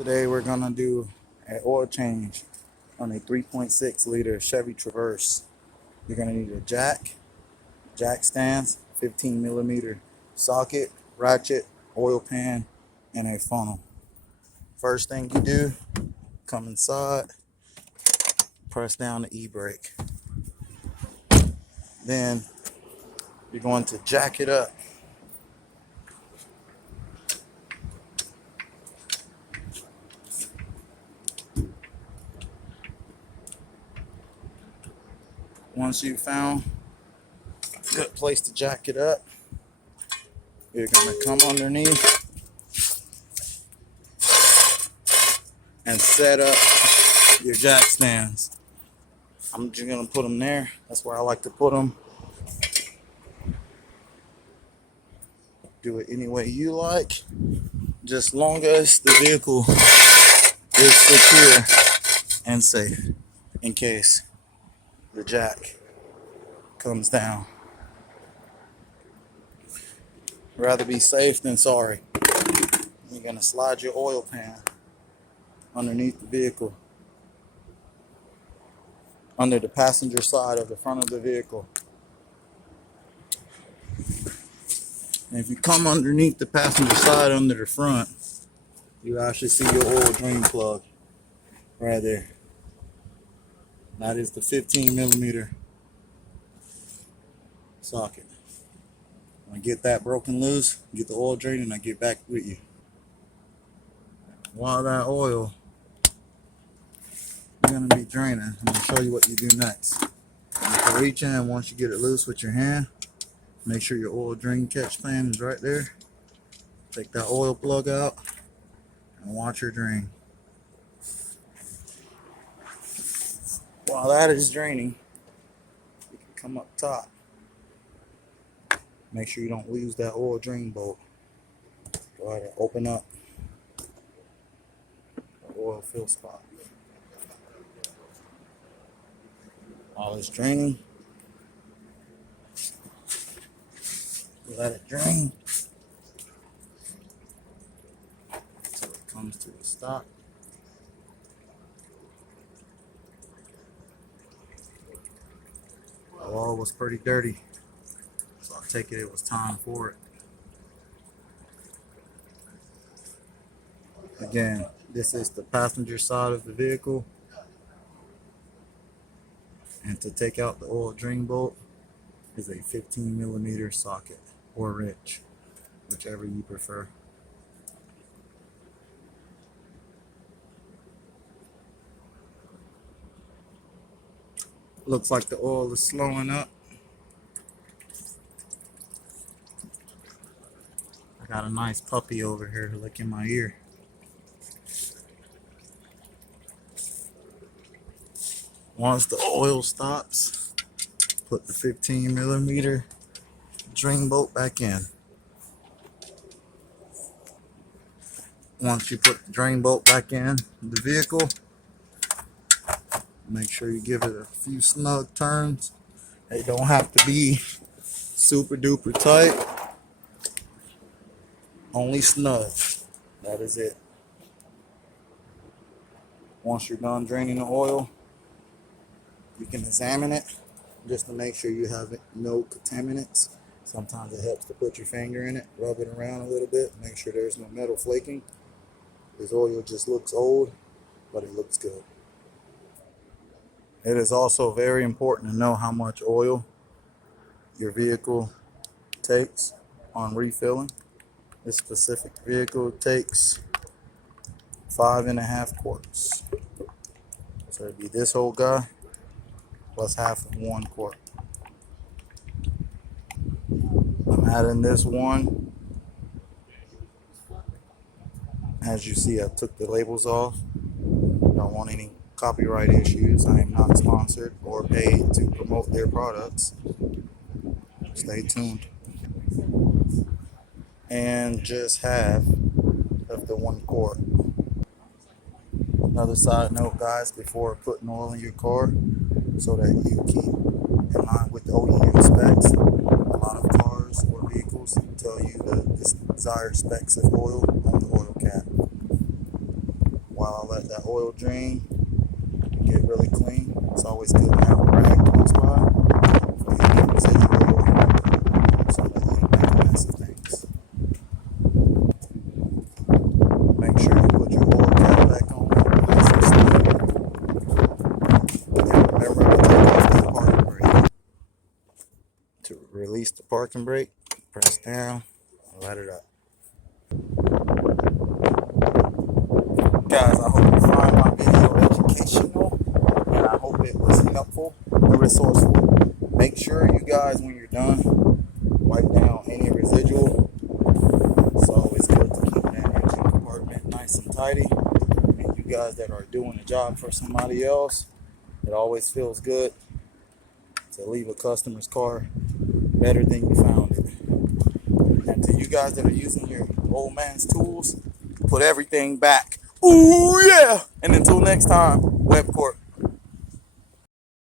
Today we're gonna do an oil change on a 3.6 liter Chevy Traverse. You're gonna need a jack stands, 15 millimeter socket, ratchet, oil pan, and a funnel. First thing you do, come inside, press down the e-brake. Then you're going to jack it up. Once you've found a good place to jack it up, you're gonna come underneath and set up your jack stands. I'm just gonna put them there. That's where I like to put them. Do it any way you like, just long as the vehicle is secure and safe in case the jack comes down. Rather be safe than sorry. You're gonna slide your oil pan underneath the vehicle, under the passenger side of the front of the vehicle. And if you come underneath the passenger side under the front, you actually see your oil drain plug right there. That is the 15 millimeter socket. When I get that broken loose, get the oil drain, and I get back with you. While that oil is going to be draining, I'm going to show you what you do next. You can reach in once you get it loose with your hand. Make sure your oil drain catch pan is right there. Take that oil plug out and watch your drain. While that is draining, you can come up top. Make sure you don't lose that oil drain bolt. Go ahead and open up the oil fill spot. While it's draining, let it drain until it comes to a stop. The oil was pretty dirty, so I take it was time for it. Again, this is the passenger side of the vehicle, and to take out the oil drain bolt is a 15 millimeter socket or wrench, whichever you prefer. Looks like the oil is slowing up. I got a nice puppy over here licking my ear. Once the oil stops, put the 15 millimeter drain bolt back in. Once you put the drain bolt back in the vehicle, make sure you give it a few snug turns. They don't have to be super duper tight, only snug. That is it. Once you're done draining the oil, you can examine it just to make sure you have no contaminants. Sometimes it helps to put your finger in it, rub it around a little bit, make sure there's no metal flaking. This oil just looks old, but it looks good. It is also very important to know how much oil your vehicle takes on refilling. This specific vehicle takes 5.5 quarts. So it'd be this whole guy plus half of 1 quart. I'm adding this one. As you see, I took the labels off. Don't want any copyright issues. I am not sponsored or paid to promote their products. Stay tuned. And just half of the 1 quart. Another side note, guys, before putting oil in your car, so that you keep in line with the OEM specs. A lot of cars or vehicles tell you the desired specs of oil on the oil cap. while I let that oil drain, get really clean. It's always good to have a rag close by for any residual or some of the messy things. Make sure you put your oil cap back on nice and slow. And remember to take off that parking brake. To release the parking brake, press down and let it up. Guys, I hope you find my video educational and I hope it was helpful and resourceful. Make sure you guys, when you're done, wipe down any residual. It's always good to keep that engine compartment nice and tidy. And you guys that are doing a job for somebody else, it always feels good to leave a customer's car better than you found it. And to you guys that are using your old man's tools, put everything back. Ooh, yeah! And until next time, Webcorp.